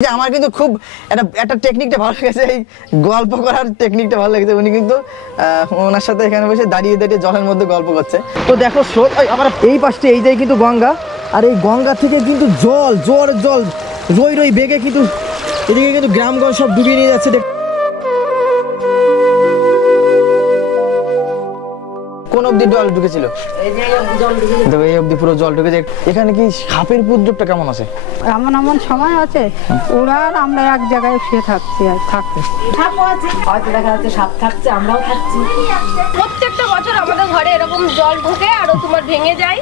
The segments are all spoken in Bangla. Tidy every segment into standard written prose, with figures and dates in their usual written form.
আমার কিন্তু খুব একটা টেকনিকটা ভালো লেগেছে, এই গল্প করার টেকনিকটা ভালো লেগেছে। উনি কিন্তু ওনার সাথে এখানে বসে দাঁড়িয়ে দাঁড়িয়ে জলের মধ্যে গল্প করছে। তো দেখো স্রোত, আবার এই পাশে এই যে কিন্তু গঙ্গা, আর এই গঙ্গা থেকে কিন্তু জল রই রই বেগে কিন্তু এদিকে কিন্তু গ্রামগঞ্জ সব ডুবিয়ে নিয়ে যাচ্ছে। কোন অবধি জল ঢুকেছিল? এই অবধি পুরো জল ঢুকেছে। এখানে কি সাপের উপদ্রবটা কেমন আছে? এমন এমন সময় আছে ওরা আর আমরা এক জায়গায় শুয়ে থাকছি আর থাকছি, হয়তো দেখা যাচ্ছে সাপ থাকছে, আমরাও থাকছি। প্রত্যেকটা বছর আমাদের ঘরে এরকম জল ঢুকে আর তোমার ভেঙে যায়,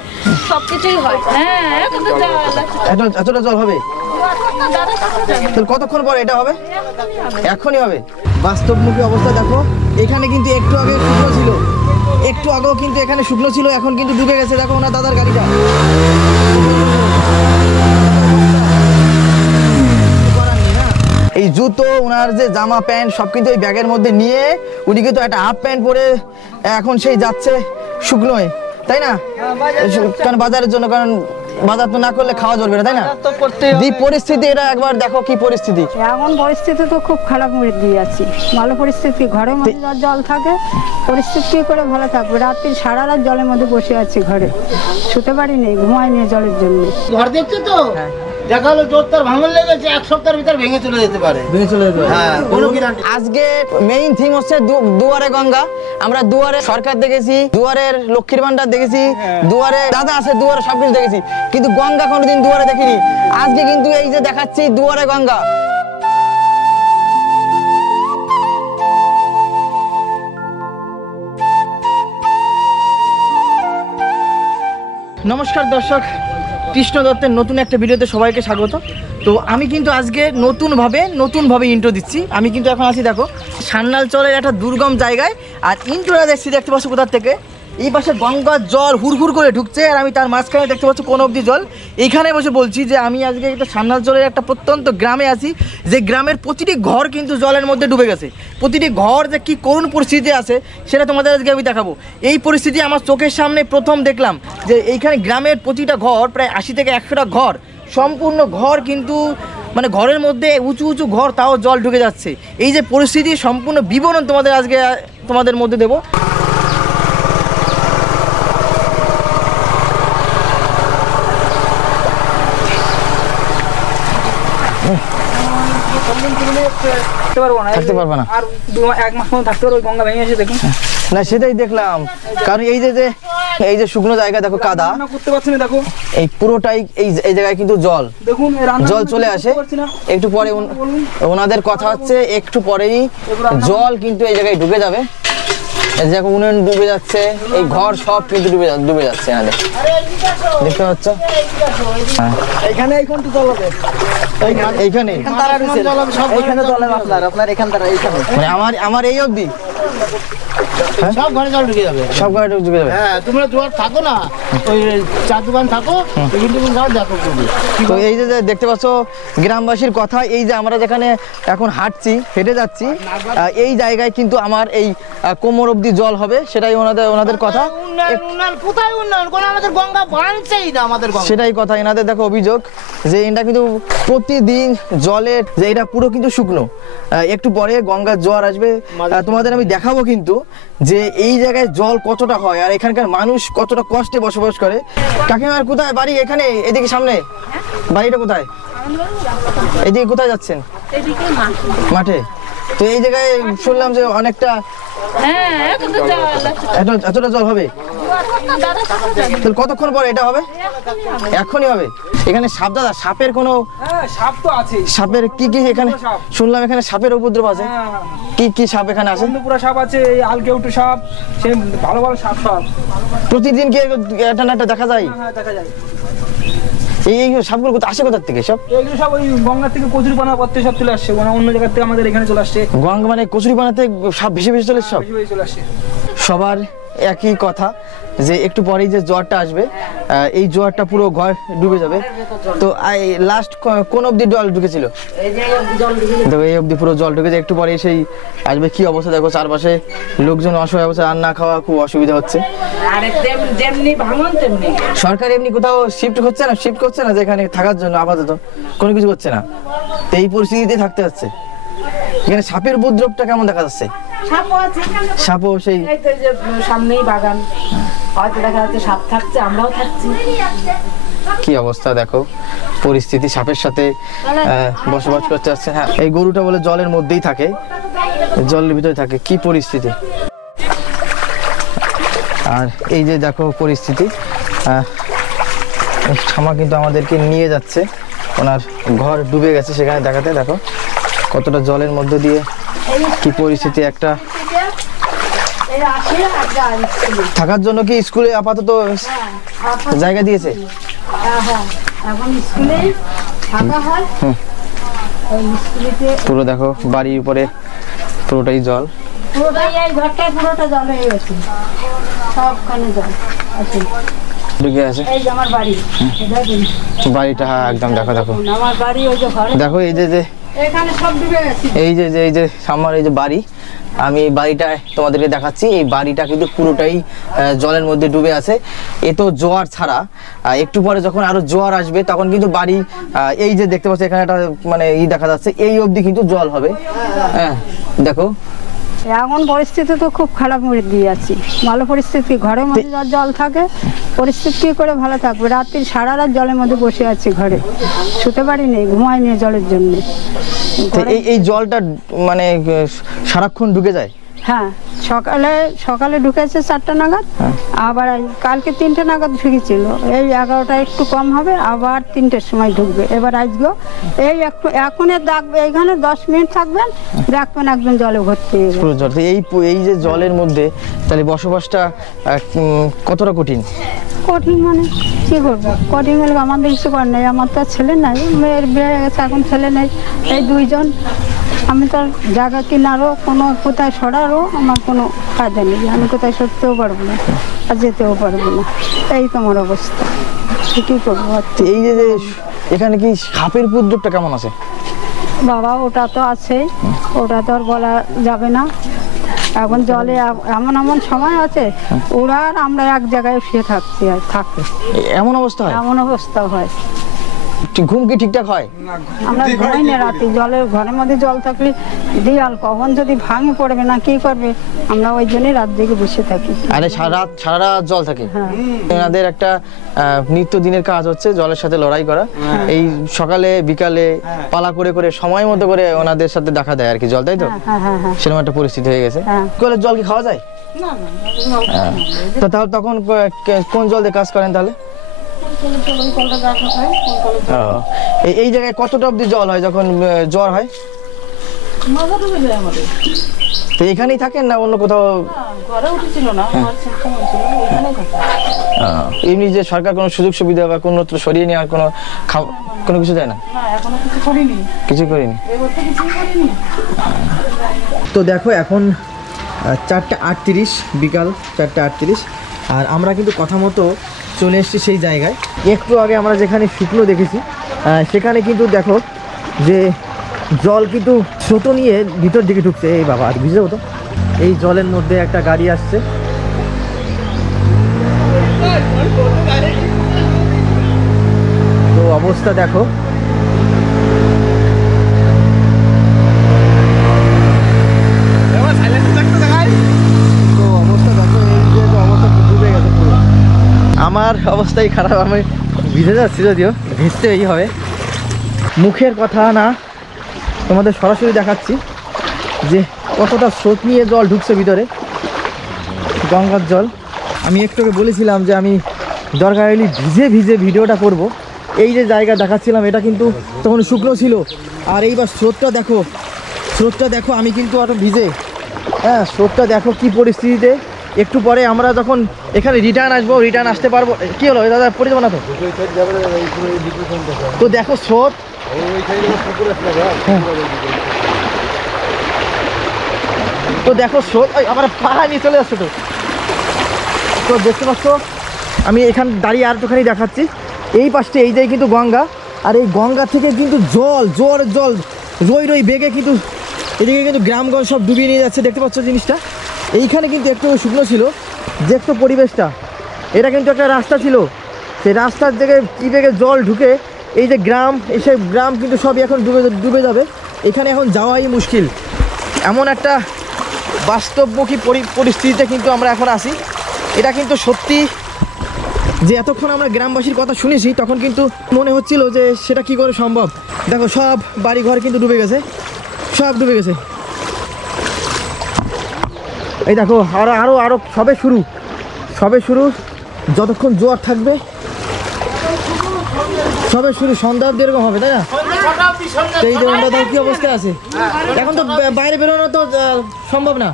সবকিছুই হয়। হ্যাঁ, এতটা জল হবে? কতক্ষণ পরে এটা হবে? এখনই হবে? বাস্তবমুখী অবস্থা দেখো। এখানে কিন্তু একটু আগে শুকনো ছিল, একটু আগেও কিন্তু এখানে শুকনো ছিল, এখন কিন্তু ডুবে গেছে। দেখো ওনার দাদার গাড়িটা। এই জুতো, ওনার যে জামা প্যান্ট সব কিন্তু এই ব্যাগের মধ্যে নিয়ে উনি কিন্তু একটা হাফ প্যান্ট পরে এখন সেই যাচ্ছে শুকনোয়, তাই না? কারণ বাজারের জন্য, কারণ বাজার তো না করলে খাওয়া চলবে না, তাই না? এই পরিস্থিতি, এটা একবার দেখো কি পরিস্থিতি। এমন পরিস্থিতি তো খুব খারাপ মুড়ে দিয়ে আছি। ভালো পরিস্থিতি, ঘরের মধ্যে জল থাকে, পরিস্থিতি করে ভালো থাকবে। রাত্রি সারা রাত জলের মধ্যে বসে আছি, ঘরে শুতে পারি নেই, ঘুমাই নেই জলের জন্য। ঘর দেখছো তো, দেখা হলো জোর তার ভাঙন লেগেছে, এক সপ্তাহের ভিতর ভেঙে চলে যেতে পারে। হ্যাঁ, কোনো গ্যারান্টি। আজকে মেইন থিম হচ্ছে দুয়ারে গঙ্গা। আমরা দুয়ারে সরকার দেখেছি, দুয়ারের লক্ষ্মীর ভান্ডার দেখেছি, দুয়ারে দাদা আছে, দুয়ারে সবকিছু দেখেছি, কিন্তু গঙ্গা কোনোদিন দুয়ারে দেখিনি। আজকে কিন্তু এই যে দেখাচ্ছি দুয়ারে গঙ্গা। নমস্কার দর্শক, কৃষ্ণ দত্তের নতুন একটা ভিডিওতে সবাইকে স্বাগত। তো আমি কিন্তু আজকে নতুনভাবে ইন্ট্রো দিচ্ছি। আমি কিন্তু এখন আছি দেখো সান্যালচরের একটা দুর্গম জায়গায়, আর ইন্ট্রোটা দেখতে পাচ্ছ কোথার থেকে, এই পাশে গঙ্গার জল হুড় করে ঢুকছে, আর আমি তার মাঝখানে দেখতে পাচ্ছি কোন অবধি জল। এইখানে বসে বলছি যে আমি আজকে একটা সান্যালচরের একটা প্রত্যন্ত গ্রামে আছি, যে গ্রামের প্রতিটি ঘর কিন্তু জলের মধ্যে ডুবে গেছে। প্রতিটি ঘর যে কী করুণ পরিস্থিতি আছে সেটা তোমাদের আজকে আমি দেখাবো। এই পরিস্থিতি আমার চোখের সামনে প্রথম দেখলাম, যে এইখানে গ্রামের প্রতিটা ঘর, প্রায় 80 থেকে 100টা ঘর, সম্পূর্ণ ঘর কিন্তু মানে ঘরের মধ্যে উঁচু উঁচু ঘর, তাও জল ঢুকে যাচ্ছে। এই যে পরিস্থিতি, সম্পূর্ণ বিবরণ তোমাদের মধ্যে দেবো। থাকতে পারবে না, আর 1 মাস মতো থাকতে পারবে। গঙ্গা ভেঙে এসে দেখুন না, সেটাই দেখলাম। কারণ এই যে শুকনো জায়গা দেখো, কাদা করতে পারছি না। দেখো এই পুরোটাই এই জায়গায় কিন্তু দেখুন জল চলে আসে। একটু পরে ওনাদের কথা হচ্ছে একটু পরেই জল কিন্তু এই জায়গায় ঢুকে যাবে। এই জায়গা উনুন ডুবে যাচ্ছে, এই ঘর সব কিন্তু ডুবে যাচ্ছে। এখানে দেখতে পাচ্ছ, এখানে এইখানটা জল হবে, এইখানে এইখানে জল হবে আপনার এখানটা, এইখানে মানে আমার এই অবধি সব ঘরে জল ঢুকে যাবে, সব ঘরে ঢুকে যাবে। হ্যাঁ, তোমরা দুয়ার থাকো না, ওই চা দোকান থাকো, কিন্তু যাও দেখো। তো এই যে দেখতে পাচ্ছ গ্রামবাসীর কথা, এই যে আমরা যেখানে এখন হেঁটে যাচ্ছি, এই জায়গায় কিন্তু আমার এই কোমর অবধি জল হবে, সেটাই ওনাদের কথা। কোথায় উন্নয়ন, কোন আমাদের গঙ্গা বানছেই না, আমাদের সেটাই কথা। এনাদের দেখো অভিযোগ যে এটা কিন্তু প্রতিদিন জলের, যে এটা পুরো কিন্তু শুকনো, একটু পরে গঙ্গার জোয়ার আসবে। তোমাদের আমি দেখাবো কিন্তু যে এই জায়গায় জল কতটা হয়, আর এখানকার মানুষ কতটা কষ্টে বসবাস করে। কাকিমার কোথায় বাড়ি? এখানে, এদিকে সামনে বাড়িটা কোথায়? এদিকে কোথায় যাচ্ছেন? মাঠে। তো এই জায়গায় শুনলাম যে অনেকটা, এতটা জল হবে? কতক্ষণ পরে এটা হবে? এখনই হবে? এখানে সাপ, দাদা সাপের কোনো? সাপ তো আছে। সাপের কি এখানে শুনলাম, এখানে সাপের উপদ্রব আছে। কি সাপ এখানে আছে? পুরো সাপ আছে, আলকেউটু সাপ, সে ভালো সাপ সব। প্রতিদিন কি এটা না এটা দেখা যায়? হ্যাঁ, দেখা যায়। এই সাপগুলো আসে কোথা থেকে? সব এগুলো সব ওই গঙ্গা থেকে কচুরিপানা করতে সব চলে আসছে, অন্য জায়গা থেকে আমাদের এখানে চলে আসছে। গঙ্গা মানে কচুরিপানাতে সাপ ভেসে চলে, সব চলে আসছে। সবার একই কথা যে একটু পরেই যে জোয়ারটা আসবে, এই জোয়ারটা পুরো ঘর ডুবে যাবে। তো লাস্ট কোন অবধি জল ঢুকেছিল? দেখো এই অবধি পুরো জল ঢুকেছে, একটু পরে সেই আসবে। কি অবস্থা দেখো, চারপাশে লোকজন অসহায় অবস্থা, রান্না খাওয়া খুব অসুবিধা হচ্ছে। সরকার এমনি কোথাও শিফট করছে না যেখানে থাকার জন্য, আপাতত কোনো কিছু করছে না। তো এই পরিস্থিতিতে থাকতে হচ্ছে। এখানে সাপের উপদ্রবটা কেমন দেখা যাচ্ছে? সাপও সেই সামনেই বাগান, হয়তো দেখা যাচ্ছে সাপ থাকছে, আমরাও থাকছি। কি অবস্থা দেখো, পরিস্থিতি সাপের সাথে বসবাস করতে যাচ্ছে। হ্যাঁ, এই গরুটা বলে জলের মধ্যেই থাকে, জলের ভিতরে থাকে। কি পরিস্থিতি! আর এই যে দেখো পরিস্থিতি, ঠামা কিন্তু আমাদেরকে নিয়ে যাচ্ছে, ওনার ঘর ডুবে গেছে সেখানে দেখাতে। দেখো কতটা জলের মধ্যে দিয়ে কি পরিস্থিতি। একটা থাকার জন্য কি স্কুলে আপাতত জায়গা দিয়েছে? পুরো দেখো বাড়ির উপরে পুরোটাই জল, ঢুকে আছে বাড়িটা। হ্যাঁ একদম দেখো দেখো দেখো এই যে এই যে আমার এই যে বাড়ি, আমি বাড়িটা তোমাদেরকে দেখাচ্ছি। এই বাড়িটা কিন্তু পুরোটাই জলের মধ্যে ডুবে আছে। এ তো জোয়ার ছাড়া, একটু পরে যখন আরো জোয়ার আসবে তখন কিন্তু বাড়ি, এই যে দেখতে পাচ্ছ এখানে একটা মানে দেখা যাচ্ছে, এই অবধি কিন্তু জল হবে। হ্যাঁ দেখো এমন পরিস্থিতি তো খুব খারাপ মরে দিয়ে আছি। ভালো পরিস্থিতি, ঘরের মধ্যে জল থাকে, পরিস্থিতি কি করে ভালো থাকবে? রাত্রি সারা রাত জলের মধ্যে বসে আছি, ঘরে শুতে পারি নেই, ঘুমাই নেই জলের জন্য। এই জলটা মানে সারাক্ষণ ঢুকে যায়? হ্যাঁ, সকালে ঢুকেছে 4টা নাগাদ, আবার কালকে 3টে নাগাদ ঢুকেছিল। এই 11টা একটু কম হবে, আবার 3টের সময় ঢুকবে। এবার আজকেও এই একটু এখনই দেখবে, এইখানে 10 মিনিট থাকবেন, দেখবেন একদম জলে ভর্তি। এই যে জলের মধ্যে তাহলে বসবাসটা কতটা কঠিন? কঠিন মানে কি করবো, কঠিন হলে আমাদের কিছু করার নেই। আমার তো ছেলে নাই, মেয়ের বিয়ে গেছে, এখন ছেলে নেই, এই 2জন। আমি তো জায়গা কিনারও কোনো কোথায় সরারও আমার কোনো কাজে নেই, আমি কোথায় সরতেও পারবো না আর যেতেও পারবো না। এই তো আমার অবস্থা, কী করবো। এই যে এখানে কি সাপের উপদ্রবটা কেমন আছে? বাবা ওটা তো আছে, ওটা তো আর বলা যাবে না। এখন জলে এমন এমন সময় আছে, ওরা আর আমরা এক জায়গায় শুয়ে থাকছি আর থাকি, এমন অবস্থা হয়? এমন অবস্থা হয়। ঘুম কি ঠিকঠাক হয়? আমরা ঘুমাই না রাতে, জলের ঘরের মধ্যে জল থাকলে দেয়াল কখন যদি ভাঙে পড়বে না কি করবে, আমরা ওই জন্যই রাত জেগে বসে থাকি। আরে সারা রাত জল থাকে? এনাদের একটা নিত্যদিনের কাজ হচ্ছে জলের সাথে লড়াই করা। এই সকালে বিকালে পালা করে করে সময় মতো করে ওনাদের সাথে দেখা দেয় আর কি জল, তাই তো? সেরকম একটা পরিস্থিতি হয়ে গেছে। কলের জল কি খাওয়া যায়? তো তাহলে তখন কোন জল দিয়ে কাজ করেন তাহলে? এই জায়গায় কতটা অব্দি জল হয় যখন জ্বর হয়? তো এখানেই থাকেন না অন্য কোথাও? এমনি যে সরকার কোনো সুযোগ সুবিধা বা কোনো সরিয়ে নেওয়ার কোনো কিছু দেয় না? কিছু করিনি। তো দেখো এখন 4:38, বিকাল 4:38, আর আমরা কিন্তু কথা মতো চলে এসেছি সেই জায়গায়। একটু আগে আমরা যেখানে শুকনো দেখেছি সেখানে কিন্তু দেখো যে জল কিন্তু ছোট নিয়ে ভিতর দিকে ঢুকছে। এই বাবা, আর ভিজে হতো। এই জলের মধ্যে একটা গাড়ি আসছে, তো অবস্থা দেখো। আমার অবস্থাই খারাপ, আমি ভিজে যাচ্ছি, যদিও ভিজতেই হবে। মুখের কথা না, তোমাদের সরাসরি দেখাচ্ছি যে কতটা স্রোত নিয়ে জল ঢুকছে ভিতরে, গঙ্গার জল। আমি একটু আগে বলেছিলাম যে আমি দরকার হলে ভিজে ভিজে ভিডিওটা করব। এই যে জায়গা দেখাচ্ছিলাম এটা কিন্তু তখন শুকনো ছিল, আর এইবার স্রোতটা দেখো, আমি কিন্তু আরও ভিজে। হ্যাঁ, স্রোতটা দেখো কি পরিস্থিতিতে। একটু পরে আমরা যখন এখানে রিটার্ন আসতে পারবো। কি হলো দাদা, পড়ে যাবো না তো? তো দেখো স্রোত, তো দেখো স্রোত, আমার পাড়া নিয়ে চলে আসছে। তো তো দেখতে পাচ্ছ আমি এখান দাঁড়িয়ে আর একটুখানি দেখাচ্ছি। এই পাশে এই যে কিন্তু গঙ্গা, আর এই গঙ্গা থেকে কিন্তু জল জোয়ারের জল রই বেগে কিন্তু এদিকে কিন্তু গ্রামগঞ্জ সব ডুবিয়ে নিয়ে যাচ্ছে। দেখতে পাচ্ছ জিনিসটা, এইখানে কিন্তু একটু শুকনো ছিল যে একটু পরিবেশটা, এটা কিন্তু একটা রাস্তা ছিল, সেই রাস্তার জায়গায় কী বেগে জল ঢুকে এই যে গ্রাম, এইসব গ্রাম কিন্তু সবই এখন ডুবে যাবে। এখানে এখন যাওয়াই মুশকিল, এমন একটা বাস্তবমুখী পরিস্থিতিতে কিন্তু আমরা এখন আসি। এটা কিন্তু সত্যি যে এতক্ষণ আমরা গ্রামবাসীর কথা শুনেছি তখন কিন্তু মনে হচ্ছিল যে সেটা কি করে সম্ভব। দেখো সব বাড়িঘর কিন্তু ডুবে গেছে, সব ডুবে গেছে। এই দেখো আরো সবে শুরু, যতক্ষণ জোয়ার থাকবে সবে শুরু, সন্ধ্যা অব্দি এরকম হবে, তাই না? এই যে আমরা দেখো কি অবস্থা আছে, এখন তো বাইরে বেরোনো তো সম্ভব না।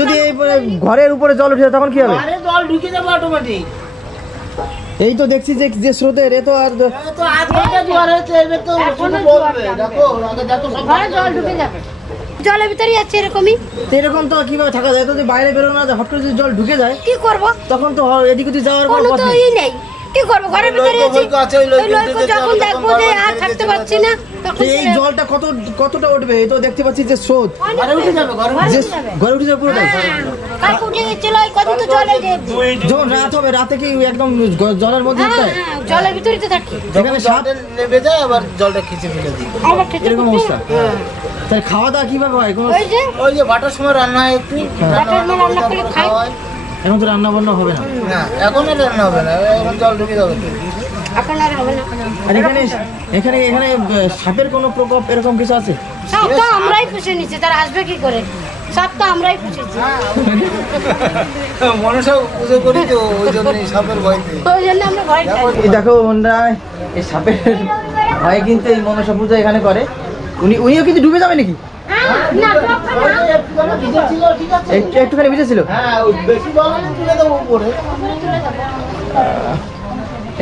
যদি এই ঘরের উপরে জল উঠে তখন কি হবে? জল ঢুকে যাবে অটোমেটিক। এই তো দেখছি যে স্রোতের এ তো আর জলের ভিতরে যাচ্ছে এরকমই। এরকম তো কিভাবে থাকা যায়? তো বাইরে বেরোনো না, হট করে যদি জল ঢুকে যায় কি করব? তখন তো এদিক ওদিক যাওয়ার কোনো পথ নেই। নেই, কি করব? ঘরের ভিতরে আছি, যখন দেখবো যে আর থাকতে পারছি না তখন এই জলটা কতটা উঠবে? এই তো দেখতে পাচ্ছি যে স্রোত ঘরে উঠে যাবে পুরোটাই। যখন রাত হবে, রাতে কি একদম জলের মধ্যে জলের ভিতরে তো থাকি, এখানে সাপ নেমে যায় আবার জলটা খিচে ফেলে দিই, এরকম অবস্থা। তাই খাওয়া দাওয়া কিভাবে হয়? ওই যে বাটার সময় রান্না হয়, একটু রান্না করে খাই। এখন তো রান্না বান্না হবে না, এখন আর রান্না হবে না, এখন জল ঢুকে যাবে। এখন আর হবে না। আর এখানে সাপের কোনো প্রকোপ এরকম কিছু আছে? সব তো আমরাই পুষে নিচ্ছি, তারা আসবে কি করে? সব তো আমরাই পুষেছি, মনসা পুজো করি তো ওই জন্যই সাপের ভয়তে, ওই জন্য আমরা ভয় পাই। এই দেখো বন্ধুরা, এই সাপের ভয়ে কিন্তু এই মনসা পূজা এখানে করে। উনিও কিন্তু ডুবে যাবে নাকি? একটুখানি ভিজেছিল।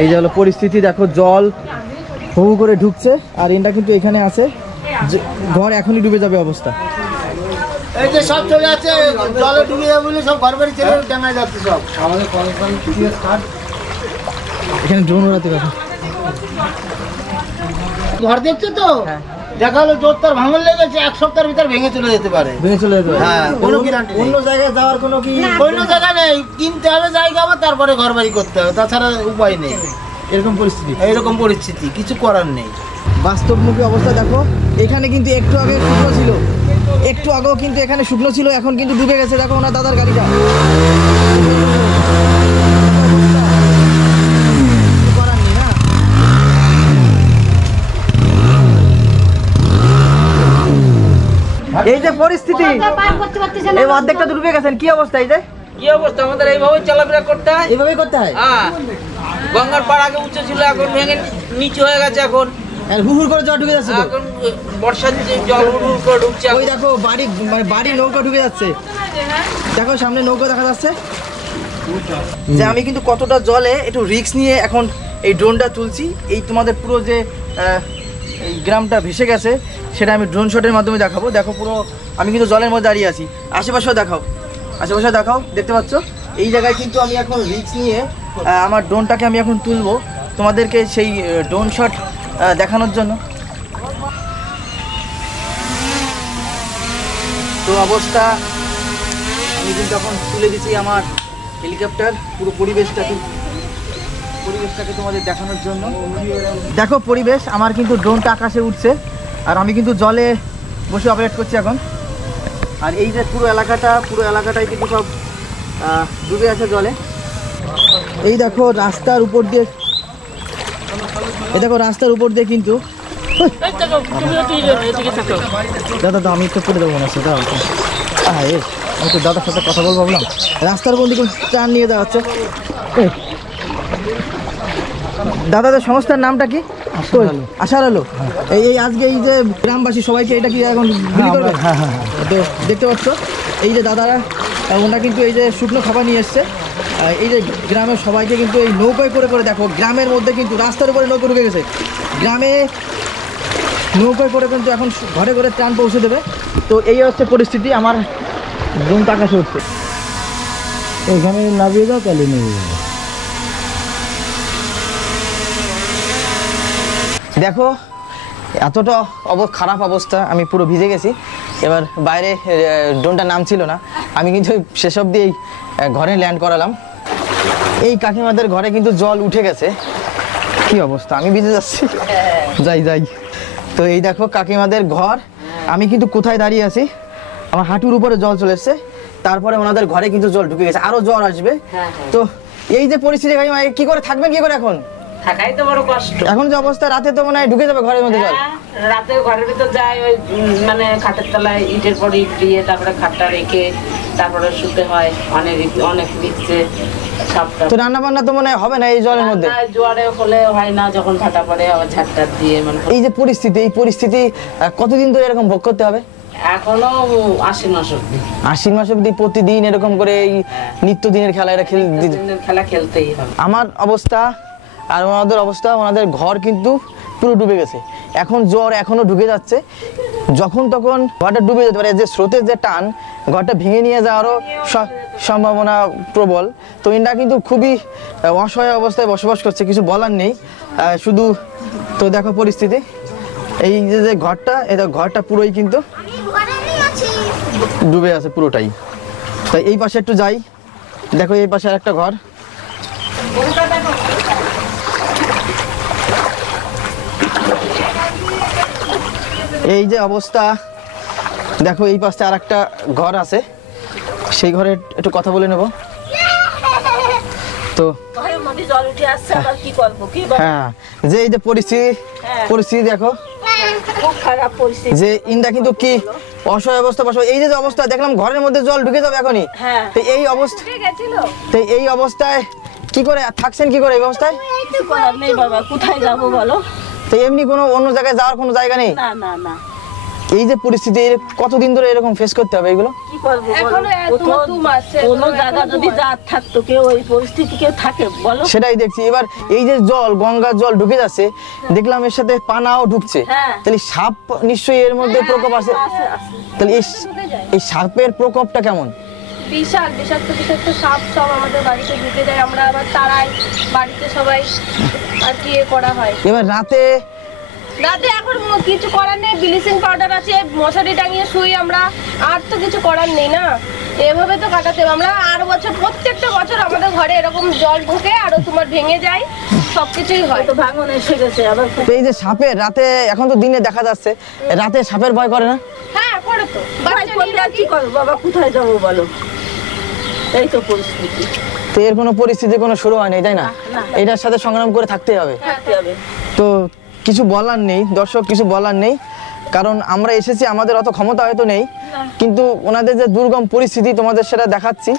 এই যে হলো পরিস্থিতি, দেখো জল হু করে ঢুকছে, আর এটা কিন্তু এখানে আছে, ঘর এখনই ডুবে যাবে অবস্থা। এই যে সব চলে যাচ্ছে, জলে ডুবে যাবে বলে সব ঘর বাড়ি ছেড়ে ডাঙায় যাচ্ছে সব। আমাদের এখানে ড্রোন উড়াতে পারে। ঘর দেখছো তো, দেখা হলো জোর তার ভাঙন লেগেছে, এক সপ্তাহের ভিতর ভেঙে চলে যেতে পারে। হ্যাঁ, কোনো গ্যারান্টি নেই। অন্য জায়গায় যাওয়ার কোনো কি অন্য জায়গা নেই, কিনতে হবে জায়গা, আবার তারপরে ঘর বাড়ি করতে হবে, তাছাড়া উপায় নেই। এরকম পরিস্থিতি, কিছু করার নেই। বাস্তবমুখী অবস্থা দেখো, এখানে কিন্তু একটু আগে শুকনো ছিল, একটু আগেও কিন্তু এখানে শুকনো ছিল, এখন কিন্তু ডুবে গেছে। দেখো ওনার দাদার গাড়িটা, এই যে পরিস্থিতি, এই অর্ধেকটা তো ডুবে গেছেন, কি অবস্থা? এই যে কি অবস্থা, আমাদের এইভাবে চলাফেরা করতে হয়, এইভাবেই করতে হয়। হ্যাঁ, গঙ্গার পাড় আগে উঁচু ছিল, এখন ভেঙে নিচু হয়ে গেছে, এখন আর হুড় করে জল ঢুকে যাচ্ছে তো। এখন বর্ষার যে জল হুড় করে ঢুকছে। ওই দেখো বাড়ি নৌকা ঢুকে যাচ্ছে, দেখো সামনে নৌকা দেখা যাচ্ছে। যে আমি কিন্তু কতটা জলে একটু রিস্ক নিয়ে এখন এই ড্রোনটা তুলছি। এই তোমাদের পুরো যে এই গ্রামটা ভেসে গেছে সেটা আমি ড্রোন শটের মাধ্যমে দেখাবো। দেখো পুরো আমি কিন্তু জলের মধ্যে দাঁড়িয়ে আছি, আশেপাশেও দেখাও, দেখতে পাচ্ছ? এই জায়গায় কিন্তু আমি এখন রিস্ক নিয়ে আমার ড্রোনটাকে আমি এখন তুলবো তোমাদেরকে সেই ড্রোন শট দেখানোর জন্য। তো অবস্থা আমি কিন্তু এখন তুলে দিচ্ছি আমার হেলিকপ্টার, পুরো পরিবেশটাকে তোমাদের দেখানোর জন্য। দেখো পরিবেশ, আমার কিন্তু ড্রোনটা আকাশে উঠছে আর আমি কিন্তু জলে বসে অপারেট করছি এখন। আর এই যে পুরো এলাকাটাই কিন্তু সব ডুবে আছে জলে। এই দেখো রাস্তার উপর দিয়ে, কিন্তু দাদা আমি তো করে দেবো না সেটা। আমি তো দাদার সাথে কথা বলবো ভাবলাম, রাস্তার কোন দিকে টান নিয়ে দেওয়া হচ্ছে। দাদাদের সংস্থার নামটা কি? আশার আলো। এই আজকে এই যে গ্রামবাসী সবাইকে এটা কি এখন বিলি করবে? তো দেখতে পাচ্ছ এই যে দাদারা, ওনারা কিন্তু এই যে শুকনো খাবার নিয়ে এসছে। এই যে গ্রামের সবাইকে কিন্তু এই নৌকায় করে দেখো, গ্রামের মধ্যে কিন্তু রাস্তার উপরে নৌকা ঢুকে গেছে, গ্রামে নৌকায় করে কিন্তু এখন ঘরে ত্রাণ পৌঁছে দেবে। তো এই হচ্ছে পরিস্থিতি, আমার ড্রোন আকাশে উঠছে। এখানে নামিয়ে দাও তাহলে নেমে যাবে। দেখো এতটা খারাপ অবস্থা, আমি পুরো ভিজে গেছি। এবার বাইরে ড্রোনটা নামছিল না, আমি কিন্তু শেষ অবধি এই ঘরে ল্যান্ড করালাম। এই কাকিমাদের ঘরে কিন্তু জল উঠে গেছে, কি অবস্থা, আমি ভিজে যাচ্ছি। যাই যাই। তো এই দেখো কাকিমাদের ঘর, আমি কিন্তু কোথায় দাঁড়িয়ে আছি, আমার হাঁটুর উপরে জল চলে এসছে। তারপরে ওনাদের ঘরে কিন্তু জল ঢুকে গেছে, আরো জ্বর আসবে। তো এই যে পরিস্থিতি কাকিমা, কি করে থাকবেন কি করে এখন? থাকাই তো বড় কষ্ট। এখন যে অবস্থা, রাতে তো মনে হয় ঢুকে যাবে ঘরের মধ্যে জল। রাতে ঘরের ভিতর যায় ওই মানে খাটের তলায় ইটের পর ইট দিয়ে তারপরে খাটটা রেখে তারপরে শুতে হয়, অনেক রিক্সে সবটা। তো রান্না বান্না তো মনে হয় হবে না এই জলের মধ্যে। জোয়ারে হলে হয় না, যখন ভাটা পড়ে আবার ঝাড়টার দিয়ে মানে। এই যে পরিস্থিতি, এই পরিস্থিতি কতদিন ধরে এরকম ভোগ করতে হবে? এখনো 80 মাস অব্দি। 80 মাস অব্দি প্রতিদিন এরকম করে এই নিত্যদিনের খেলা এরা খেলা খেলতেই হবে। আমার অবস্থা আর ওনাদের অবস্থা, ওনাদের ঘর কিন্তু পুরো ডুবে গেছে। এখন জ্বর এখনো ঢুকে যাচ্ছে, যখন তখন ঘরটা ডুবে যেতে পারে। যে স্রোতের যে টান, ঘরটা ভেঙে নিয়ে যাওয়ারও সম্ভাবনা প্রবল। তো এরা কিন্তু খুবই অসহায় অবস্থায় বসবাস করছে, কিছু বলার নেই শুধু। তো দেখো পরিস্থিতি, এই যে ঘরটা, এটা ঘরটা পুরোই কিন্তু ডুবে আছে পুরোটাই। তাই এই পাশে একটু যাই, দেখো এই পাশে আর একটা ঘর। এই যে অবস্থা, দেখো এই পাশে আর একটা ঘর আছে, সেই ঘরে একটু কথা বলে নেব। তো জল উঠে আসছে, আবার কি করবো, কি হ্যাঁ, যে এই যে পরিস্থিতি দেখো, খুব খারাপ পরিস্থিতি। যে ইন্দা কিন্তু কি অসহায় অবস্থা। এই যে অবস্থা দেখলাম, ঘরের মধ্যে জল ঢুকে যাবে এখনই। তো এই অবস্থা, তো এই অবস্থায় কি করে থাকছেন, কি করে এই অবস্থায়? কিছু করার নেই বাবা, কোথায় যাবো বলো? তো এমনি কোনো অন্য জায়গায় যাওয়ার কোনো জায়গা নেই? না না না। এই যে পরিস্থিতি, কতদিন ধরে এরকম ফেস করতে হবে এগুলো? কি করবো কোনো জায়গা যদি জাত থাকতো, কেউ ওই পরিস্থিতি কেউ থাকে বলো? সেটাই দেখছি। এবার এই যে জল, গঙ্গার জল ঢুকে যাচ্ছে, দেখলাম এর সাথে পানাও ঢুকছে। তাহলে সাপ নিশ্চয়ই এর মধ্যে প্রকোপ আছে। তাহলে এই সাপের প্রকোপটা কেমন? বিশাল বিষাক্ত সাপ সব আমাদের বাড়িতে ঢুকে যায়, আমরা আবার তারাই বাড়িতে সবাই আর কি করা হয়। এবার রাতে এখন কিছু করার নেই, ব্লিচিং পাউডার আছে, মশারি টাঙিয়ে শুই আমরা, আর তো কিছু করার নেই না। এভাবে তো কাটাতে হবে আমরা। আর প্রত্যেকটা বছর আমাদের ঘরে এরকম জল ঢুকে আরো তোমার ভেঙে যায়, সবকিছুই হয়। তো ভাঙন এসে গেছে আবার। এই যে সাপের রাতে, এখন তো দিনে দেখা যাচ্ছে, রাতে সাপের ভয় করে না? হ্যাঁ করে তো। কি করবো বাবা, কোথায় যাবো বলো? এই তো পরিস্থিতি। তো এর কোনো পরিস্থিতি কোনো শুরু হয়নি, তাই না? এটার সাথে সংগ্রাম করে থাকতে হবে। তো কিছু বলার নেই দর্শক, কিছু বলার নেই, কারণ আমরা এসেছি, আমাদের অত ক্ষমতা হয়তো নেই, কিন্তু ওনাদের যে দুর্গম পরিস্থিতি তোমাদের সেটা দেখাচ্ছি,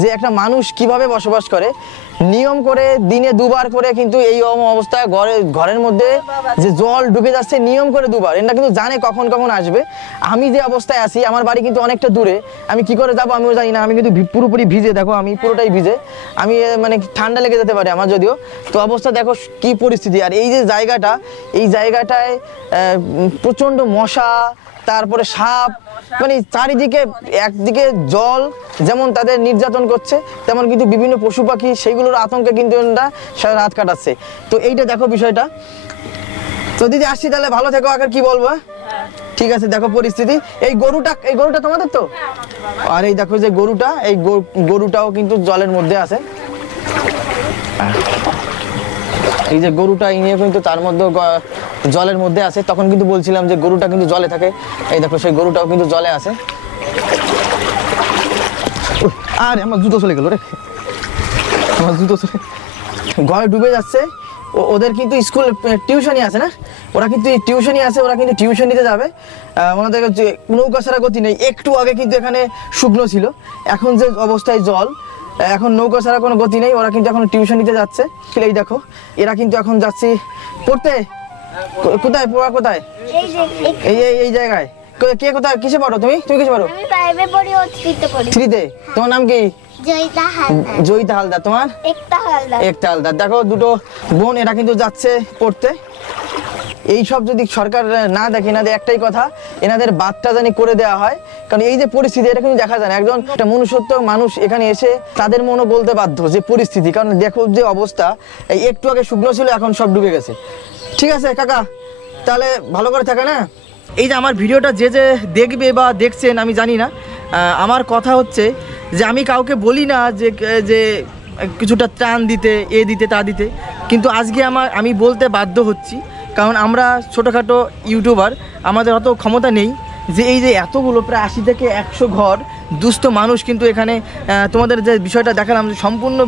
যে একটা মানুষ কিভাবে বসবাস করে নিয়ম করে দিনে দুবার করে, কিন্তু এই অবস্থায় ঘরের মধ্যে যে জল ঢুকে যাচ্ছে নিয়ম করে দুবার, এটা কিন্তু জানে কখন কখন আসবে। আমি যে অবস্থায় আছি, আমার বাড়ি কিন্তু অনেকটা দূরে, আমি কি করে যাবো আমিও জানি না। আমি কিন্তু পুরোপুরি ভিজে, দেখো আমি পুরোটাই ভিজে, আমি মানে ঠান্ডা লেগে যেতে পারে আমার যদিও। তো অবস্থা দেখো কি পরিস্থিতি। আর এই যে জায়গাটা, এই জায়গাটায় প্রচণ্ড মশা, তারপরে সাপ, মানে চারিদিকে, একদিকে জল যেমন তাদের নির্যাতন করছে, তেমন কিন্তু বিভিন্ন পশু পাখি সেইগুলোর আতঙ্কে কিন্তু সারা রাত কাটাচ্ছে। তো এইটা দেখো বিষয়টা। তো দিদি আসছি তাহলে, ভালো থেকো। আর কি বলবো? ঠিক আছে। দেখো পরিস্থিতি, এই গরুটা তোমাদের তো? আর এই দেখো যে গরুটা, এই গরুটাও কিন্তু জলের মধ্যে আছে। এই যে গরুটা, এই নিয়ে কিন্তু তার মধ্যে জলের মধ্যে আছে। তখন কিন্তু বলছিলাম যে গরুটা কিন্তু জলে থাকে। এই দেখো সেই গরুটাও কিন্তু জলে আছে। আর আমার জুতো চলে গেল রে, আমার জুতো চলে, ঘরে ডুবে যাচ্ছে। ওদের কিন্তু স্কুল টিউশনই আছে না, ওরা কিন্তু টিউশনই আছে, ওরা কিন্তু টিউশন নিতে যাবে। ওনাদের নৌকা ছাড়া গতি নেই। একটু আগে কিন্তু এখানে শুকনো ছিল, এখন যে অবস্থায় জল, এখন নৌকা ছাড়া কোনো গতি নেই। ওরা কিন্তু এখন টিউশন নিতে যাচ্ছে। এই দেখো এরা কিন্তু এখন যাচ্ছে পড়তে। কোথায় পড়া, কোথায়? এই জায়গায়। কে কোথায়, কিসে পড়ো তুমি? তুমি কিসে পড়ো? আমি 5 এ পড়ি ও 3 তে পড়ি। 3 তে। তোমার নাম কি? জয়িতা হালদার। জয়িতা হালদার। তোমার? একটা হালদার। একটা হালদার। দেখো দুটো বোন, এরা কিন্তু যাচ্ছে পড়তে। এই সব যদি সরকার না দেখে, এনাদের একটাই কথা, এনাদের বাদটা জানি করে দেওয়া হয়, কারণ এই যে পরিস্থিতি এটা কিন্তু দেখা যায় না। একজন একটা মনুষ্যত্ব মানুষ এখানে এসে তাদের মনও বলতে বাধ্য যে পরিস্থিতি, কারণ দেখো যে অবস্থা, এই একটু আগে শুকনো ছিল এখন সব ডুবে গেছে। ঠিক আছে কাকা, তাহলে ভালো করে থাকে না। এই যে আমার ভিডিওটা যে যে দেখবে বা দেখছেন আমি জানি না, আমার কথা হচ্ছে যে আমি কাউকে বলি না যে যে কিছুটা ত্রাণ দিতে, এ দিতে তা দিতে, কিন্তু আজকে আমি বলতে বাধ্য হচ্ছি, কারণ আমরা ছোটোখাটো ইউটিউবার, আমাদের অত ক্ষমতা নেই যে এই যে এতগুলো প্রায় 80 থেকে 100 ঘর দুস্থ মানুষ কিন্তু এখানে, তোমাদের যে বিষয়টা দেখালাম যে সম্পূর্ণ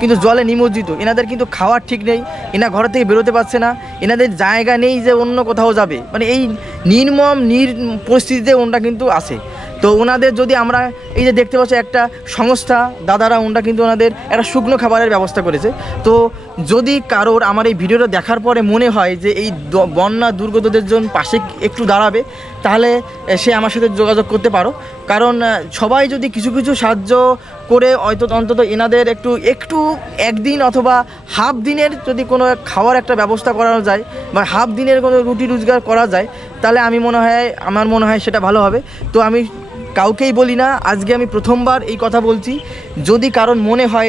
কিন্তু জলে নিমজ্জিত, এনাদের কিন্তু খাওয়ার ঠিক নেই, এনা ঘর থেকে বেরোতে পারছে না, এনাদের জায়গা নেই যে অন্য কোথাও যাবে, মানে এই নির্মম পরিস্থিতিতে ওনারা কিন্তু আসে। তো ওনাদের যদি আমরা এই যে দেখতে পাচ্ছি একটা সংস্থা দাদারা, ওনারা কিন্তু ওনাদের একটা শুকনো খাবারের ব্যবস্থা করেছে। তো যদি কারোর আমার এই ভিডিওটা দেখার পরে মনে হয় যে এই বন্যা দুর্গতদের জন্য পাশে একটু দাঁড়াবে, তাহলে সে আমার সাথে যোগাযোগ করতে পারো। কারণ সবাই যদি কিছু কিছু সাহায্য করে অন্তত এনাদের একটু একদিন অথবা হাফ দিনের যদি কোনো খাওয়ার একটা ব্যবস্থা করানো যায় বা হাফ দিনের কোনো রুটি রোজগার করা যায়, তাহলে আমার মনে হয় সেটা ভালো হবে। তো আমি কাউকেই বলি না, আজকে আমি প্রথমবার এই কথা বলছি। যদি কারণ মনে হয়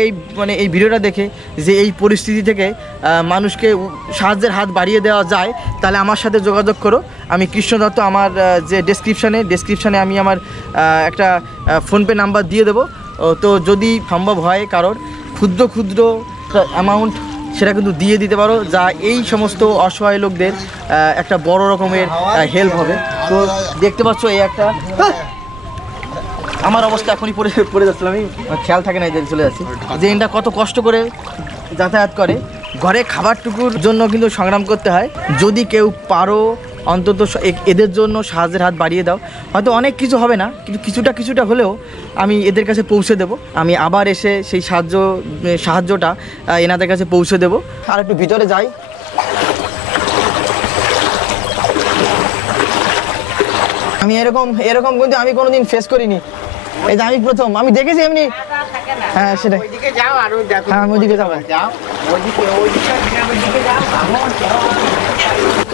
এই ভিডিওটা দেখে যে এই পরিস্থিতি থেকে মানুষকে সাহায্যের হাত বাড়িয়ে দেওয়া যায়, তাহলে আমার সাথে যোগাযোগ করো। আমি কৃষ্ণ দত্ত, আমার যে ডেসক্রিপশানে আমি আমার একটা ফোনপে নাম্বার দিয়ে দেবো। তো যদি সম্ভব হয় কারোর ক্ষুদ্র অ্যামাউন্ট, সেটা কিন্তু দিয়ে দিতে পারো, যা এই সমস্ত অসহায় লোকদের একটা বড় রকমের হেল্প হবে। তো দেখতে পাচ্ছ এই একটা, আমার অবস্থা এখনই পড়ে যাচ্ছিলাম, আমি খেয়াল থাকে না, এই চলে যাচ্ছি যে এটা কত কষ্ট করে যাতায়াত করে, ঘরে খাবারটুকুর জন্য কিন্তু সংগ্রাম করতে হয়। যদি কেউ পারো অন্তত এদের জন্য সাহায্যের হাত বাড়িয়ে দাও। হয়তো অনেক কিছু হবে না, কিন্তু কিছুটা হলেও আমি এদের কাছে পৌঁছে দেব। আমি আবার এসে সেই সাহায্যটা এনাদের কাছে পৌঁছে দেব। আর একটু ভিতরে যাই। আমি এরকম কিন্তু আমি কোনোদিন ফেস করিনি, এই যে আমি প্রথম, আমি দেখেছি এমনি। হ্যাঁ সেটাই, হ্যাঁ আমি ওইদিকে যাবো।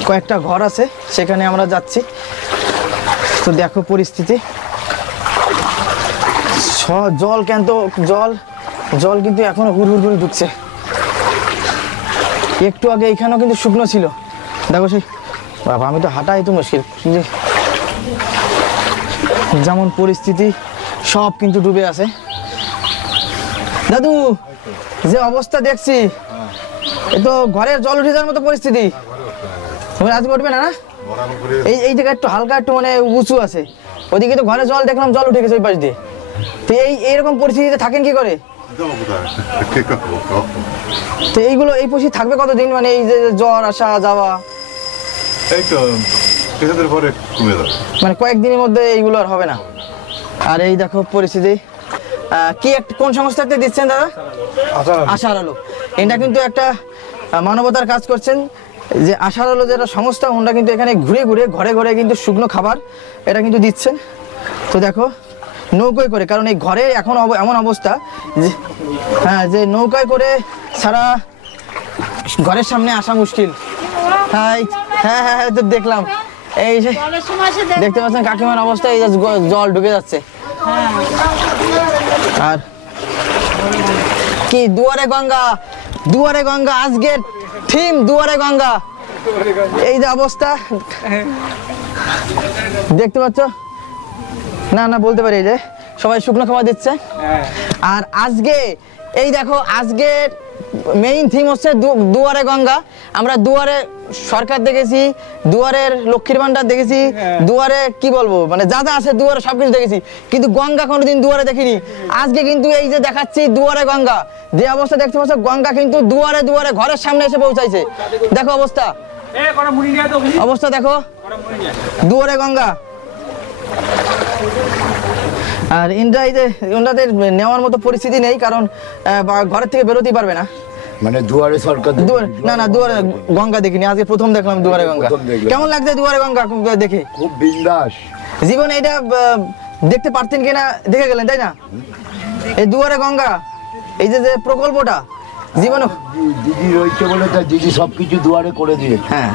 কয়েকটা ঘর আছে, সেখানে আমরা যাচ্ছি। তো দেখো পরিস্থিতি, জল জল কিন্তু এখনো হুড় করে ঢুকছে। একটু আগে এখানেও কিন্তু শুকনো ছিল, দেখো সেই বাবা, আমি তো হাঁটাই তো মুশকিল। যেমন পরিস্থিতি সব কিন্তু ডুবে আছে। দাদু যে অবস্থা দেখছি, এ তো ঘরের জল উঠে যাওয়ার মতো পরিস্থিতি। আজকে উঠবে না? এই জায়গায় একটু হালকা একটু মানে উঁচু আছে, ওইদিকে তো ঘরে জল দেখলাম, জল উঠে গেছে ওই পাশ দিয়ে। তো এইরকম পরিস্থিতিতে থাকেন কি করে? তো এই পরিস্থিতি থাকবে কতদিন? মানে এই যে জ্বর আসা যাওয়া, মানে কয়েকদিনের মধ্যে এইগুলো আর হবে না। আর এই দেখো পরিস্থিতি, কোন সংস্থাতে দিচ্ছেন দাদা? আশার আলো। এটা কিন্তু একটা মানবতার কাজ করছেন, যে আশার আলো যেটা সংস্থা, ওনারা কিন্তু এখানে ঘুরে ঘরে কিন্তু শুকনো খাবার এটা কিন্তু দিচ্ছেন। তো দেখো নৌকায় করে, কারণ এই ঘরে এখন এমন অবস্থা যে নৌকায় করে সারা ঘরের সামনে আসা মুশকিল। হ্যাঁ তো দেখলাম, এই যে দেখতে পাচ্ছেন কাকিমার অবস্থা, এই জল ঢুকে যাচ্ছে। আর কি দুয়ারে গঙ্গা, আজকের থিম দুয়ারে গঙ্গা। এই যে অবস্থা দেখতে পাচ্ছ, না বলতে পারি যে সবাই শুকনো খাবার দিচ্ছে। আর আজকে এই দেখো, আজকের মেইন থিম হচ্ছে দুয়ারে গঙ্গা। আমরা দুয়ারে সরকার দেখেছি, দুয়ারের লক্ষ্মীর ভান্ডার দেখেছি, দুয়ারে কি বলবো মানে যা আছে দুয়ারে সবকিছু দেখেছি, কিন্তু গঙ্গা কোনোদিন দুয়ারে দেখিনি। আজকে কিন্তু এই যে দেখাচ্ছি দুয়ারে গঙ্গা, যে অবস্থা দেখতে পাচ্ছ, গঙ্গা কিন্তু দুয়ারে ঘরের সামনে এসে পৌঁছাইছে। দেখো অবস্থা দেখো, দুয়ারে গঙ্গা। আর ওনাদের নেওয়ার মতো পরিস্থিতি নেই, কারণ ঘরের থেকে বেরোতেই পারবে না। মানে দুয়ারে সরকার, না দুয়ারে গঙ্গা দেখিনি, আজকে প্রথম দেখলাম দুয়ারে গঙ্গা। কেমন লাগছে দুয়ারে গঙ্গা দেখে? খুব বিন্দাস। জীবনে এটা দেখতে পারতেন কিনা দেখে গেলেন, তাই না? এই দুয়ারে গঙ্গা, এই যে প্রকল্পটা জীবনে দিদি রয়েছে বলে তাই দিদি সবকিছু দুয়ারে করে দিয়েছে। হ্যাঁ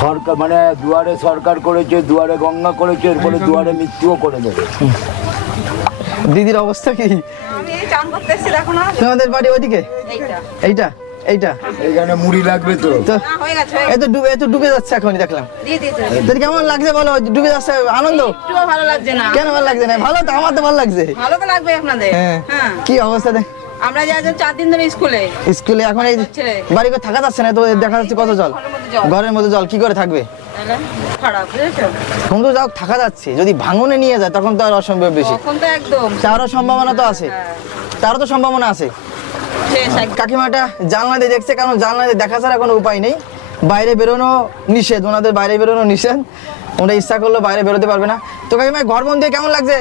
সরকার মানে দুয়ারে সরকার করেছে, দুয়ারে গঙ্গা করেছে, এরপরে দুয়ারে মৃত্যুও করে দেবে। দিদির অবস্থা কি? আমি এই চান করতে এসেছি, দেখো না। তোমাদের বাড়ি ওইদিকে? এইটা এইটা এখানে মুড়ি লাগবে তো। তো হয়ে গেছে, এত ডুবে যাচ্ছে এখনই দেখলাম। দিয়ে দিতে। তোর কেমন লাগছে বলো? ডুবে যাচ্ছে, আনন্দ? একটুও ভালো লাগছে না। কেন ভালো লাগছে না? ভালো তো, আমার তো ভালো লাগছে। ভালো তো লাগবে আপনাদের। হ্যাঁ, হ্যাঁ। কি অবস্থা দেখ। আমরা যা 4 দিন ধরে স্কুলে এখন এই বাড়ি করে থাকা যাচ্ছে না তো, দেখা যাচ্ছে কত জল, ঘরের মধ্যে জল, কি করে থাকবে? খারাপ, বুঝেছো? এখন তো যাও থাকা যাচ্ছে, যদি ভাঙনে নিয়ে যায় তখন তো আর অসম্ভব বেশি। তখন তো একদম তারও সম্ভাবনা তো আছে, তারও তো সম্ভাবনা আছে। শেষ একদম। কাকিমাটা জানলা দিয়ে দেখছে, কারণ জানলা দিয়ে দেখা ছাড়া কোনো উপায় নেই। বাইরে বেরোনো নিষেধ, ওনাদের বাইরে বেরোনো নিষেধ, ওরা ইচ্ছা করলেও বাইরে বেরোতে পারবে না। তো কাকিমা ঘর বন্ধে কেমন লাগছে?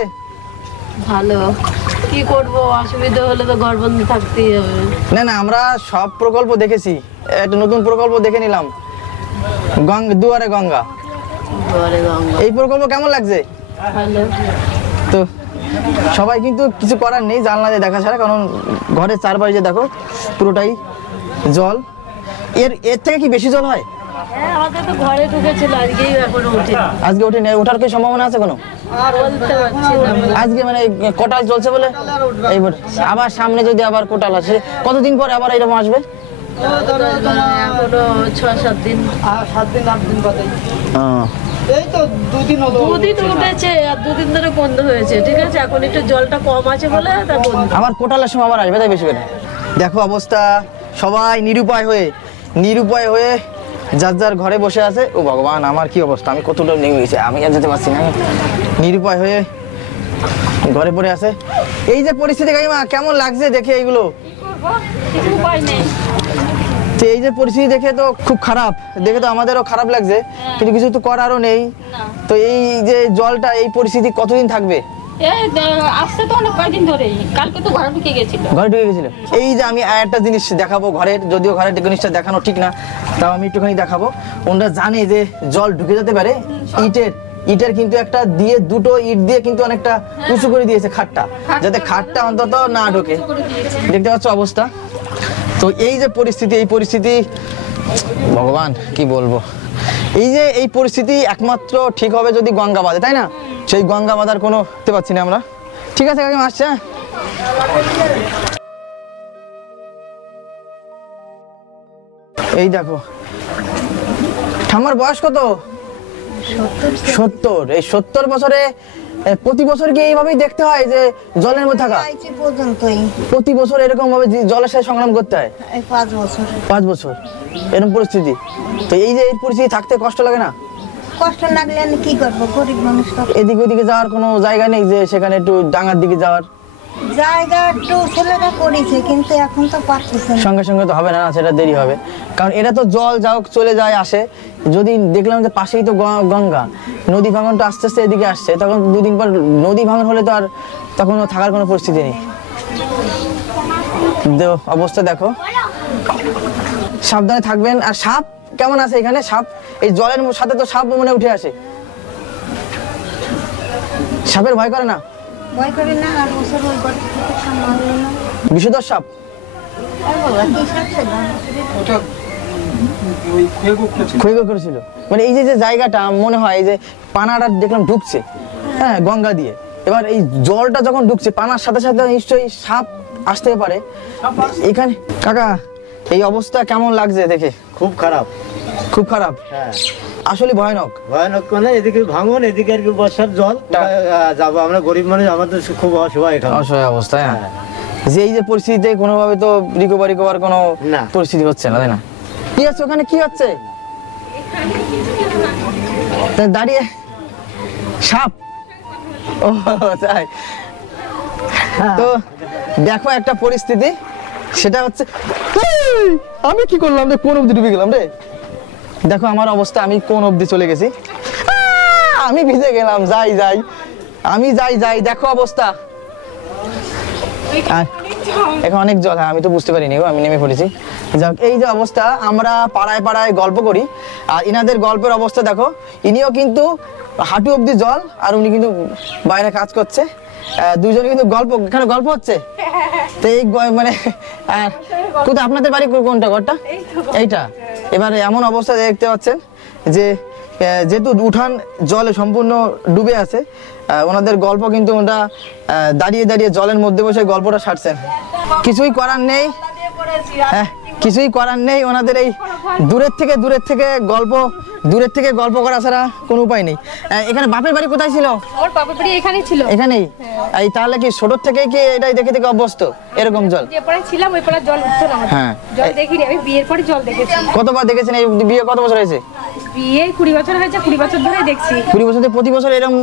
ভালো, কি করব, অসুবিধা হলে তো ঘর বন্ধ থাকতেই হবে। না না, আমরা সব প্রকল্প দেখেছি, একটা নতুন প্রকল্প দেখে নিলাম, দুয়ারে গঙ্গা। দুয়ারে গঙ্গা এই প্রকল্প কেমন লাগছে? ভালো। তো সবাই কিন্তু কিছু করার নেই জানলা দিয়ে দেখা ছাড়া, কারণ ঘরের চারপাশে দেখো পুরোটাই জল। এর থেকে কি বেশি জল হয়? হ্যাঁ, আমাদের তো ঘরে ঢুকেছিল, আজকেই এখনো ওঠে। আজকে ওঠে নেই, ওঠার কি সম্ভাবনা আছে কোনো? আর বলতে পারছি না। আজকে মানে কোটাল চলছে বলে এইবার আবার সামনে যদি আবার কোটাল আসে, কতদিন পরে আবার এরকম আসবে? এখনো 6-7 দিন। 7 দিন 8 দিন বাদে এই তো 2 দিন হলো। 2 দিন উঠেছে আর 2 দিন ধরে বন্ধ হয়েছে, ঠিক আছে। এখন একটু জলটা কম আছে বলে তা বন্ধ। আবার কোটালের সময় আবার আসবে, তাই বেশি করে। দেখো অবস্থা, সবাই নিরুপায় হয়ে যার যার ঘরে বসে আছে। ও ভগবান, আমার কি অবস্থা, আমি কতটা নেমে গেছি, আমি আর যেতে পারছি না। নিরুপায় হয়ে ঘরে পড়ে আছে। এই যে পরিস্থিতি কাকিমা, কেমন লাগছে দেখে এইগুলো? কিছু উপায় নেই। তো এই যে পরিস্থিতি দেখে তো খুব খারাপ, দেখে তো আমাদেরও খারাপ লাগছে, কিন্তু কিছু তো করারও নেই। তো এই যে জলটা, এই পরিস্থিতি কতদিন থাকবে? আসছে তো অনেক কয়েকদিন ধরেই, কালকে তো ঘরে ঢুকে গেছিল। এই যে আমি একটা জিনিস দেখাবো ঘরের, যদিও ঘরের জিনিসটা দেখানো ঠিক না, তাও আমি একটুখানি দেখাবো। ওনারা জানে যে জল ঢুকে যেতে পারে, ইটের কিন্তু একটা দিয়ে, দুটো ইট দিয়ে কিন্তু অনেকটা উঁচু করে দিয়েছে খাটটা, যাতে খাটটা অন্তত না ঢোকে। দেখতে পাচ্ছ অবস্থা। তো এই যে পরিস্থিতি, এই পরিস্থিতি ভগবান কি বলবো, এই পরিস্থিতি একমাত্র ঠিক হবে যদি গঙ্গা বাঁধে, তাই না? সেই গঙ্গা বাঁধার কোনো দেখতে পাচ্ছি না আমরা। ঠিক আছে কাকিমা, আসছে। এই দেখো, ঠাম্মার বয়স কত? 70। এই 70 বছরে প্রতি বছর কি এইভাবেই দেখতে হয় যে জলের মধ্যে থাকা? প্রতি বছর এরকম ভাবে জলের সাথে সংগ্রাম করতে হয়? 5 বছর এরকম পরিস্থিতি। তো এই যে এই পরিস্থিতি থাকতে কষ্ট লাগে না? কষ্ট লাগলে আমি কি করবো, গরিব মানুষ। এদিকে ওদিকে যাওয়ার কোনো জায়গা নেই যে সেখানে একটু ডাঙার দিকে যাওয়ার? জায়গা একটু ছেলেরা করেছে, কিন্তু এখন তো পারতেছে না। সঙ্গে সঙ্গে তো হবে না, সেটা দেরি হবে, কারণ এটা তো জল যাও চলে যায় আসে। যদি দেখলাম যে পাশেই তো গঙ্গা, নদী ভাঙনটা আস্তে আস্তে এদিকে আসছে, তখন 2 দিন পর নদী ভাঙন হলে তো আর তখন থাকার কোনো পরিস্থিতি নেই। অবস্থা দেখো, সাবধানে থাকবেন। আর সাপ কেমন আছে এখানে? সাপ এই জলের সাথে তো সাপ মনে উঠে আসে, সাপের ভয় করে না? ভয় করে না, আর বছর ওই গর্ত থেকে সামলালো না। বিষধর সাপ? ওটা ওই ক্ষয়গো করেছিল, মানে এই যে জায়গাটা মনে হয় এই যে পানাটা দেখলাম ঢুকছে, হ্যাঁ, গঙ্গা দিয়ে। এবার এই জলটা যখন ঢুকছে পানার সাথে সাথে নিশ্চয়ই সাপ আসতে পারে এখানে। কাকা, এই অবস্থা কেমন লাগছে দেখে? খুব খারাপ, খুব খারাপ। হ্যাঁ আসলে ভয়ানক। মানে এদিকে ভাঙন, এদিকে আর কি বর্ষার জল, যাবো আমরা গরিব মানুষ, আমাদের খুব অসহায় এখানে। অসহায় অবস্থা, হ্যাঁ। যে এই যে পরিস্থিতিতে কোনোভাবে তো রিকভারি করার কোনো পরিস্থিতি হচ্ছে না, তাই না? কি হচ্ছে ওখানে, কি হচ্ছে? দাঁড়িয়ে সাপ? ও তাই। তো দেখো একটা পরিস্থিতি, সেটা হচ্ছে আমি কি করলাম রে, কোন অবধি ডুবে গেলাম রে। দেখো আমার অবস্থা, আমি কোন অবধি চলে গেছি, আমি ভিজে গেলাম। আমি যাই, দেখো অবস্থা। এখন অনেক জল, হ্যাঁ আমি তো বুঝতে পারিনি, আমি নেমে পড়েছি। যাক, এই যে অবস্থা, আমরা পাড়ায় পাড়ায় গল্প করি, আর ইনাদের গল্পের অবস্থা দেখো। ইনিও কিন্তু হাঁটু অবধি জল, আর উনি কিন্তু বাইরে কাজ করছে। দুজনে কিন্তু এখানে গল্প হচ্ছে। তো এই মানে কোথায় আপনাদের বাড়ি, কোনটা ঘরটা? এইটা। এবারে এমন অবস্থা দেখতে পাচ্ছেন, যে যেহেতু উঠান জলে সম্পূর্ণ ডুবে আছে, ওনাদের গল্প কিন্তু ওরা দাঁড়িয়ে দাঁড়িয়ে জলের মধ্যে বসে গল্পটা সারছেন। কিছুই করার নেই, হ্যাঁ কিছুই করার নেই, ওনাদের এই দূরের থেকে গল্প করা ছাড়া কোনো উপায় নেই। এখানে বাপের বাড়ি কোথায় ছিল? আমার বাপের বাড়ি এখানেই ছিল। এখানেই? এই তাহলে কি ছোট থেকে কি এটাই দেখে দেখে অভ্যস্ত এরকম জল? যে পরে ছিলাম ওই পরে জল উঠতো না। হ্যাঁ জল দেখিনি, আমি বিয়ের পরে জল দেখেছি। কতবার দেখেছেন? এই বিয়ে কত বছর হয়েছে? বিয়ে 20 বছর হয়েছে, 20 বছর ধরে দেখছি। 20 বছর ধরে প্রতি বছর এরকম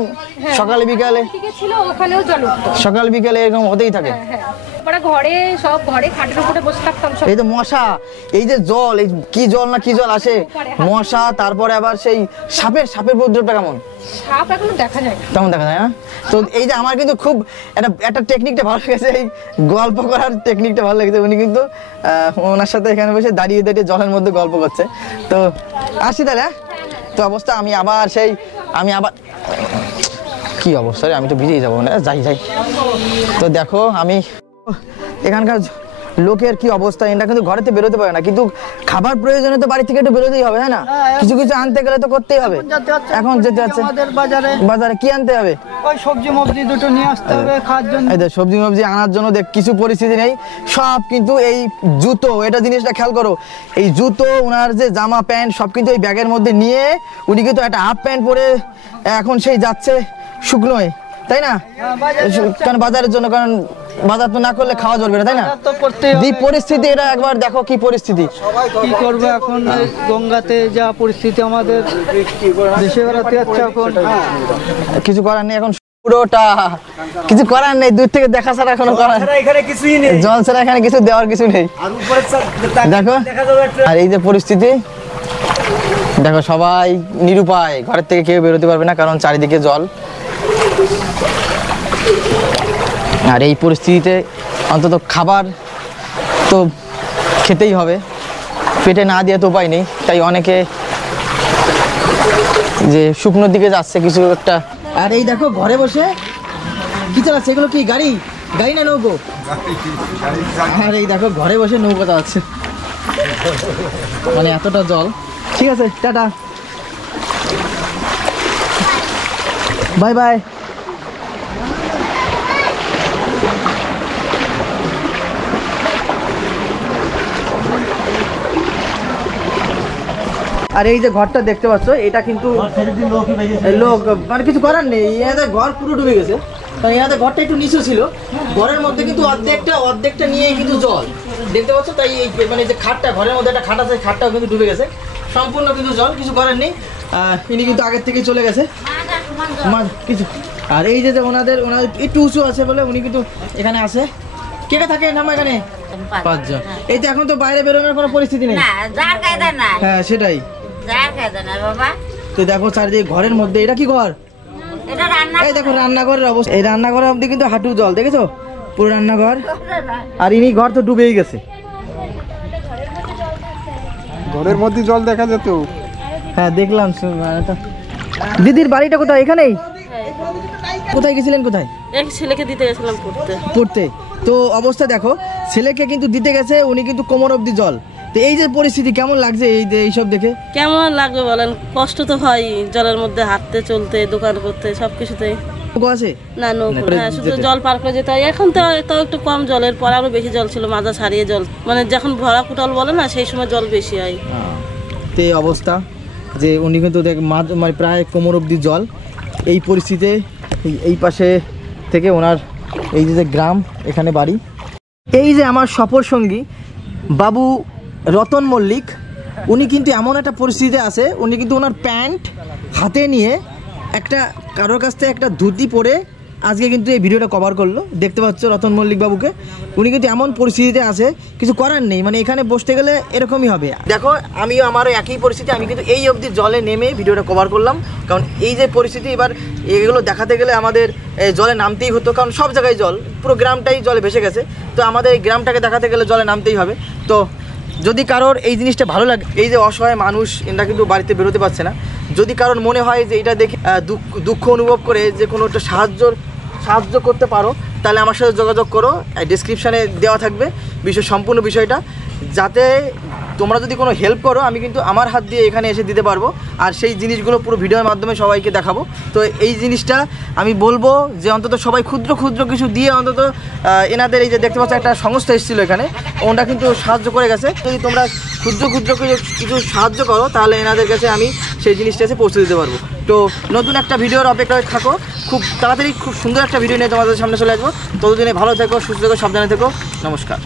সকালে বিকালে ঠিক ছিল, ওখানেও জল উঠতো সকাল বিকালে এরকম হতেই থাকে। হ্যাঁ, পরে ঘরে খাটের উপরে বসে থাকতাম সব। এই তো মশা, এই যে জল, এই কি জল না কি জল আসে, মশা, তারপরে আবার সেই সাপের উপদ্রবটা কেমন? সাপ এখনো দেখা যায় না। তেমন দেখা যায় না? তো এই যে আমার কিন্তু খুব একটা টেকনিকটা ভালো লেগেছে, এই গল্প করার টেকনিকটা ভালো লেগেছে। উনি কিন্তু ওনার সাথে এখানে বসে দাঁড়িয়ে জলের মধ্যে গল্প করছে। তো আসি তাহলে। তো অবস্থা আমি আবার কি অবস্থা রে, আমি তো ভিজেই যাবো না, যাই। তো দেখো আমি এখানকার লোকের কি অবস্থা, এটা কিন্তু ঘরেতে বেরোতে পারে না, কিন্তু খাবার প্রয়োজনে তো বাড়ি থেকে একটু বেরোতেই হবে, হ্যাঁ না? কিছু আনতে গেলে তো করতেই হবে। এখন যেতে হচ্ছে বাজারে, কি আনতে হবে? ওই সবজি মবজি দুটো নিয়ে আসতে হবে খাওয়ার জন্য। এই সবজি মবজি আনার জন্য দেখ কিছু পরিস্থিতি নেই, সব কিন্তু এই জুতো, এটা জিনিসটা খেয়াল করো, এই জুতো, ওনার যে জামা প্যান্ট সব কিন্তু এই ব্যাগের মধ্যে নিয়ে উনি কিন্তু একটা হাফ প্যান্ট পরে এখন সেই যাচ্ছে শুকনোয়, তাই না? কারণ বাজারের জন্য, কারণ বাজার তো না করলে খাওয়া যাবে না, তাই না? পরিস্থিতি এটা একবার দেখো, কি পরিস্থিতি। কি করবে এখন, গঙ্গাতে যা পরিস্থিতি, আমাদের দেশে বেড়াতে যাচ্ছে এখন, কিছু করার নেই এখন, পুরোটা কিছু করার নেই, দূর থেকে দেখা ছাড়া কোনো করার, জল ছাড়া এখানে কিছু দেওয়ার কিছু নেই। দেখো, আর এই যে পরিস্থিতি দেখো, সবাই নিরুপায়, ঘরের থেকে কেউ বেরোতে পারবে না, কারণ চারিদিকে জল। আর এই পরিস্থিতিতে অন্তত খাবার তো খেতেই হবে, পেটে না দিয়ে তো উপায় নেই। তাই অনেকে যে শুকনোর দিকে যাচ্ছে কিছু একটা। আর এই দেখো ঘরে বসে কি চালাচ্ছে, এগুলো কি গাড়ি না নৌকো? আর এই দেখো ঘরে বসে নৌকো চালাচ্ছে, মানে এতটা জল। ঠিক আছে, টাটা, বাই বাই। আর এই যে ঘরটা দেখতে পাচ্ছ, এটা কিন্তু লোক, মানে কিছু করার নেই, এদের ঘর পুরো ডুবে গেছে। কারণ এদের ঘরটা একটু নিচু ছিল, ঘরের মধ্যে কিন্তু অর্ধেকটা নিয়ে কিন্তু জল দেখতে পাচ্ছ। তাই এই মানে যে খাটটা, ঘরের মধ্যে একটা খাট আছে, খাটটাও কিন্তু ডুবে গেছে, সম্পূর্ণ কিন্তু জল, কিছু করার নেই। ইনি কিন্তু আগের থেকে চলে গেছে কিছু। আর এই যে ওনাদের একটু উঁচু আছে বলে উনি কিন্তু এখানে আসে। কে কে থাকে নাম এখানে? 5 জন। এই তো এখন তো বাইরে বেরোনোর কোনো পরিস্থিতি নেই, হ্যাঁ সেটাই। তো দেখো চারিদিকে ঘরের মধ্যে, এটা কি ঘর? এই দেখো রান্নাঘরের অবস্থা, এই রান্নাঘরের মধ্যে কিন্তু হাঁটু জল, দেখেছো পুরো রান্নাঘর। আর ইনি ঘর তো ডুবেই গেছে, ঘরের মধ্যে জল দেখা যেত। হ্যাঁ দেখলাম। দিদির বাড়িটা কোথায়? এখানেই? কোথায় গেছিলেন? কোথায়? এক ছেলেকে দিতে গেছিলাম পড়তে। তো অবস্থা দেখো, ছেলেকে কিন্তু দিতে গেছে, উনি কিন্তু কোমর অবধি জল। তো এই যে পরিস্থিতি, কেমন লাগছে এইসব দেখে? কেমন লাগবে বলেন, কষ্ট তো হয় জলের মধ্যে হাঁটতে চলতে, দোকান করতে, সবকিছুতেই। নৌকো আছে না? নৌকো হ্যাঁ, শুধু জল পার করে যেতে হয়। এখন তো একটু কম, জলের পর আরো বেশি জল ছিল, মাজা ছাড়িয়ে জল, মানে যখন ভরা কুটাল বলে না, সেই সময় জল বেশি হয়। তো এই অবস্থা যে উনি কিন্তু মানে প্রায় কোমর অবধি জল। এই পরিস্থিতিতে এই পাশে থেকে ওনার এই যে গ্রাম, এখানে বাড়ি। এই যে আমার সফর সঙ্গী বাবু রতন মল্লিক, উনি কিন্তু এমন একটা পরিস্থিতিতে আছে, উনি কিন্তু ওনার প্যান্ট হাতে নিয়ে একটা কারোর কাছ থেকে একটা ধুতি পরে আজকে কিন্তু এই ভিডিওটা কভার করলো। দেখতে পাচ্ছ রতন মল্লিক বাবুকে, উনি কিন্তু এমন পরিস্থিতিতে আছে, কিছু করার নেই, মানে এখানে বসতে গেলে এরকমই হবে। দেখো আমিও আমারও একই পরিস্থিতি, আমি কিন্তু এই অবধি জলে নেমে ভিডিওটা কভার করলাম, কারণ এই যে পরিস্থিতি, এবার এগুলো দেখাতে গেলে আমাদের জলে নামতেই হতো, কারণ সব জায়গায় জল, পুরো গ্রামটাই জলে ভেসে গেছে। তো আমাদের এই গ্রামটাকে দেখাতে গেলে জলে নামতেই হবে। তো যদি কারোর এই জিনিসটা ভালো লাগে, এই যে অসহায় মানুষ, এরা কিন্তু বাড়িতে বেরোতে পারছে না, যদি কারোর মনে হয় যে এটা দেখে দুঃখ অনুভব করে যে কোনো একটা সাহায্য করতে পারো, তাহলে আমার সাথে যোগাযোগ করো, ডেসক্রিপশানে দেওয়া থাকবে সম্পূর্ণ বিষয়টা, যাতে তোমরা যদি কোনো হেল্প করো আমি কিন্তু আমার হাত দিয়ে এখানে এসে দিতে পারবো, আর সেই জিনিসগুলো পুরো ভিডিওর মাধ্যমে সবাইকে দেখাবো। তো এই জিনিসটা আমি বলবো যে অন্তত সবাই ক্ষুদ্র ক্ষুদ্র কিছু দিয়ে অন্তত এনাদের এই যে দেখতে পাচ্ছ একটা সংস্থা এসেছিলো এখানে, ওটা কিন্তু সাহায্য করে গেছে। যদি তোমরা ক্ষুদ্র ক্ষুদ্র কিছু সাহায্য করো তাহলে এনাদের কাছে আমি সেই জিনিসটা এসে পৌঁছে দিতে পারবো। তো নতুন একটা ভিডিওর অপেক্ষায় থাকো, খুব তাড়াতাড়ি খুব সুন্দর একটা ভিডিও নিয়ে তোমাদের সামনে চলে আসবো। ততদিনে ভালো থেকো, সুস্থ থেকো, সাবধানে থেকো। নমস্কার।